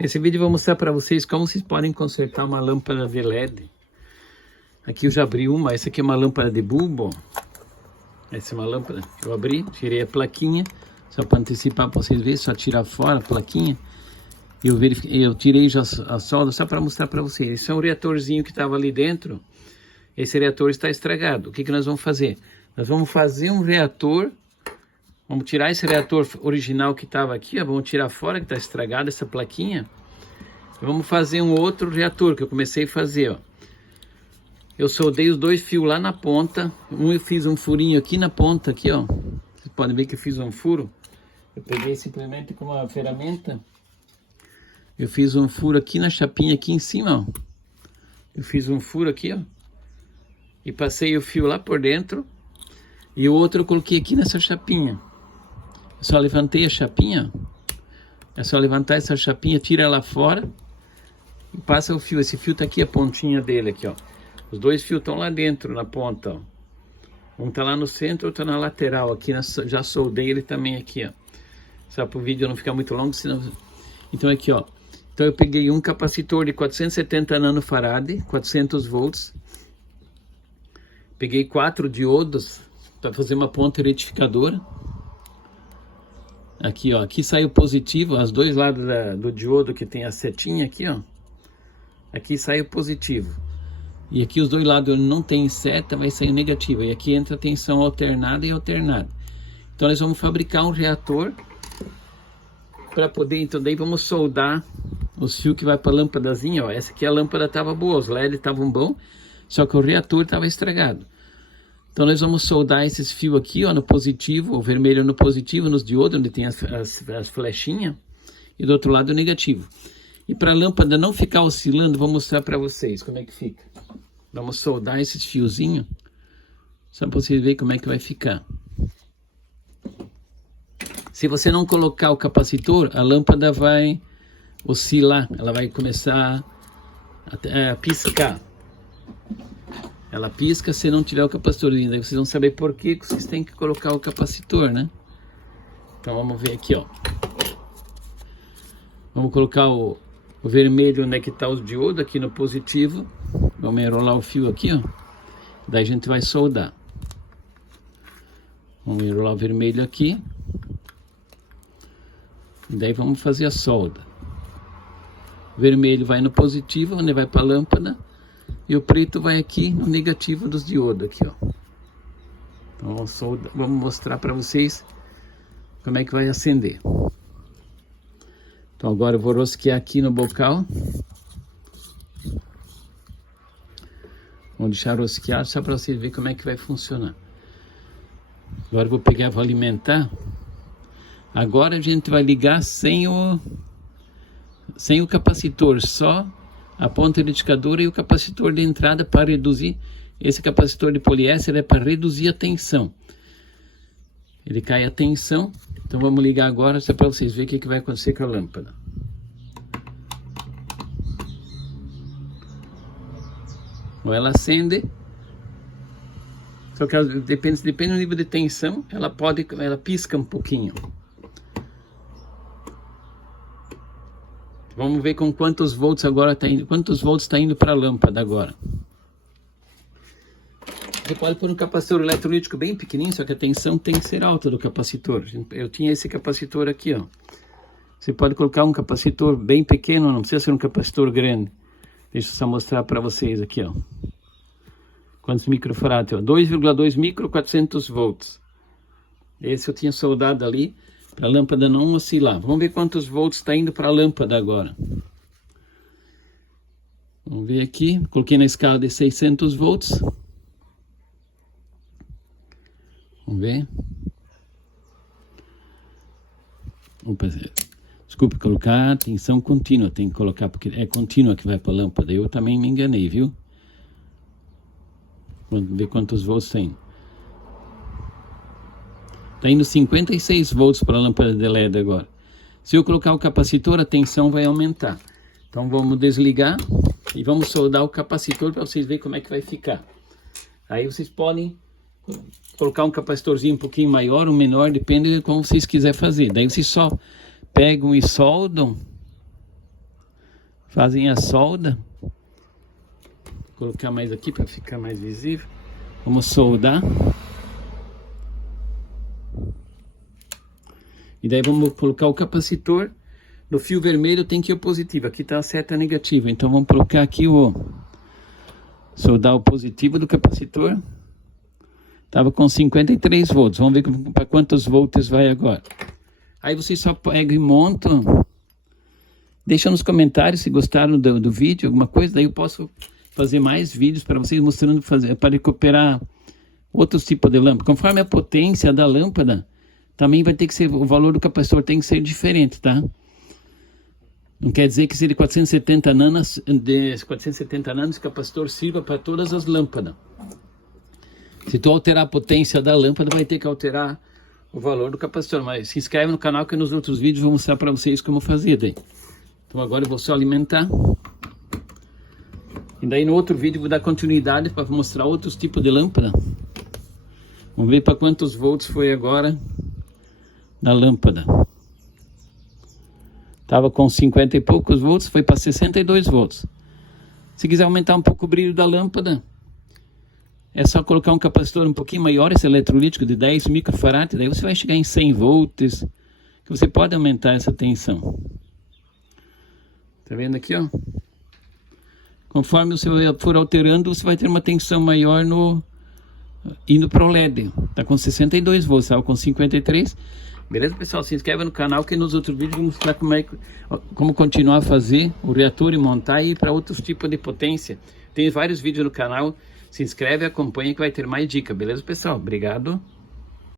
Nesse vídeo eu vou mostrar para vocês como vocês podem consertar uma lâmpada de LED. Aqui eu já abri uma, essa aqui é uma lâmpada de bulbo. Essa é uma lâmpada que eu abri, tirei a plaquinha, só para antecipar para vocês verem, só tirar fora a plaquinha. Eu tirei já a solda só para mostrar para vocês. Esse é um reatorzinho que estava ali dentro. Esse reator está estragado. O que nós vamos fazer? Nós vamos fazer um reator. Vamos tirar esse reator original que estava aqui, ó, vamos tirar fora que está estragado essa plaquinha. E vamos fazer um outro reator que eu comecei a fazer, ó. Eu soldei os dois fios lá na ponta. Eu fiz um furinho aqui na ponta, aqui, ó. Vocês podem ver que eu fiz um furo. Eu peguei simplesmente com uma ferramenta. Eu fiz um furo aqui na chapinha aqui em cima, ó. Eu fiz um furo aqui, ó. E passei o fio lá por dentro. E o outro eu coloquei aqui nessa chapinha. Eu só levantei a chapinha. É só levantar essa chapinha, tira ela fora e passa o fio. Esse fio tá aqui, a pontinha dele aqui, ó. Os dois fios estão lá dentro, na ponta, ó. Um tá lá no centro, outro tá na lateral aqui. Já soldei ele também aqui, ó. Só para o vídeo não ficar muito longo, senão... Então aqui, ó. Então eu peguei um capacitor de 470 nanofarad, 400 volts. Peguei 4 diodos para fazer uma ponta retificadora. Aqui, ó, aqui saiu positivo, os dois lados do diodo que tem a setinha aqui, ó. Aqui saiu positivo. E aqui os dois lados não tem seta, vai sair negativo. E aqui entra tensão alternada e alternada. Então nós vamos fabricar um reator para poder, então daí vamos soldar os fios que vai para a lâmpadazinha, ó. Essa aqui a lâmpada tava boa, os LED estavam bons, só que o reator tava estragado. Então nós vamos soldar esses fios aqui, ó, no positivo, o vermelho no positivo, nos diodos, onde tem as flechinhas, e do outro lado o negativo. E para a lâmpada não ficar oscilando, vou mostrar para vocês como é que fica. Vamos soldar esses fiozinhos, só para vocês verem como é que vai ficar. Se você não colocar o capacitor, a lâmpada vai oscilar, ela vai começar a piscar. Ela pisca se não tiver o capacitor ainda. Aí vocês vão saber por que vocês têm que colocar o capacitor, né? Então vamos ver aqui, ó. Vamos colocar o vermelho onde é que está os diodos, aqui no positivo. Vamos enrolar o fio aqui, ó. Daí a gente vai soldar. Vamos enrolar o vermelho aqui. Daí vamos fazer a solda. O vermelho vai no positivo, onde vai para a lâmpada. E o preto vai aqui no negativo dos diodos, aqui, ó. Então vamos mostrar para vocês como é que vai acender. Então agora eu vou rosquear aqui no bocal. Vou deixar rosqueado só para vocês verem como é que vai funcionar. Agora eu vou pegar, vou alimentar. Agora a gente vai ligar sem o capacitor, só a ponta retificadora e o capacitor de entrada para reduzir. Esse capacitor de poliéster é para reduzir a tensão. Ele cai a tensão. Então vamos ligar agora só para vocês verem o que vai acontecer com a lâmpada. Ou ela acende. Só que ela, depende do nível de tensão, ela pisca um pouquinho. Vamos ver com quantos volts agora está indo. Quantos volts está indo para a lâmpada agora. Você pode pôr um capacitor eletrolítico bem pequenininho, só que a tensão tem que ser alta do capacitor. Eu tinha esse capacitor aqui, ó. Você pode colocar um capacitor bem pequeno, não precisa ser um capacitor grande. Deixa eu só mostrar para vocês aqui, ó. Quantos microfarads? 2,2 micro, 400 volts. Esse eu tinha soldado ali. Para a lâmpada não oscilar. Vamos ver quantos volts está indo para a lâmpada agora. Vamos ver aqui. Coloquei na escala de 600 volts. Vamos ver. Opa, desculpe colocar tensão contínua. Tem que colocar porque é contínua que vai para a lâmpada. Eu também me enganei, viu? Vamos ver quantos volts tem. Está indo 56 volts para a lâmpada de LED agora. Se eu colocar o capacitor, a tensão vai aumentar. Então vamos desligar e vamos soldar o capacitor para vocês verem como é que vai ficar. Aí vocês podem colocar um capacitorzinho um pouquinho maior ou menor, depende de como vocês quiserem fazer. Daí vocês só pegam e soldam fazem a solda. Vou colocar mais aqui para ficar mais visível. Vamos soldar. E daí vamos colocar o capacitor. No fio vermelho tem que ir o positivo. Aqui está a seta negativa. Então vamos colocar aqui soldar o positivo do capacitor. Estava com 53 volts. Vamos ver para quantos volts vai agora. Aí vocês só pegam e montam. Deixa nos comentários se gostaram do vídeo, alguma coisa. Daí eu posso fazer mais vídeos para vocês mostrando para recuperar outros tipos de lâmpada. Conforme a potência da lâmpada, também vai ter que ser, o valor do capacitor tem que ser diferente, tá? Não quer dizer que se de 470 nanos, o capacitor sirva para todas as lâmpadas. Se tu alterar a potência da lâmpada, vai ter que alterar o valor do capacitor. Mas se inscreve no canal que nos outros vídeos eu vou mostrar para vocês como fazer daí. Então agora eu vou só alimentar. E daí no outro vídeo eu vou dar continuidade para mostrar outros tipos de lâmpada. Vamos ver para quantos volts foi agora na lâmpada. Estava com 50 e poucos volts, foi para 62 volts. Se quiser aumentar um pouco o brilho da lâmpada, é só colocar um capacitor um pouquinho maior, esse eletrolítico de 10 microfarad, daí você vai chegar em 100 volts, que você pode aumentar essa tensão. Tá vendo aqui, ó? Conforme você for alterando, você vai ter uma tensão maior indo para o LED. Tá com 62 volts, estava com 53. Beleza, pessoal? Se inscreve no canal que nos outros vídeos eu vou mostrar como continuar a fazer o reator e montar e ir para outros tipos de potência. Tem vários vídeos no canal. Se inscreve e acompanha que vai ter mais dicas. Beleza, pessoal? Obrigado.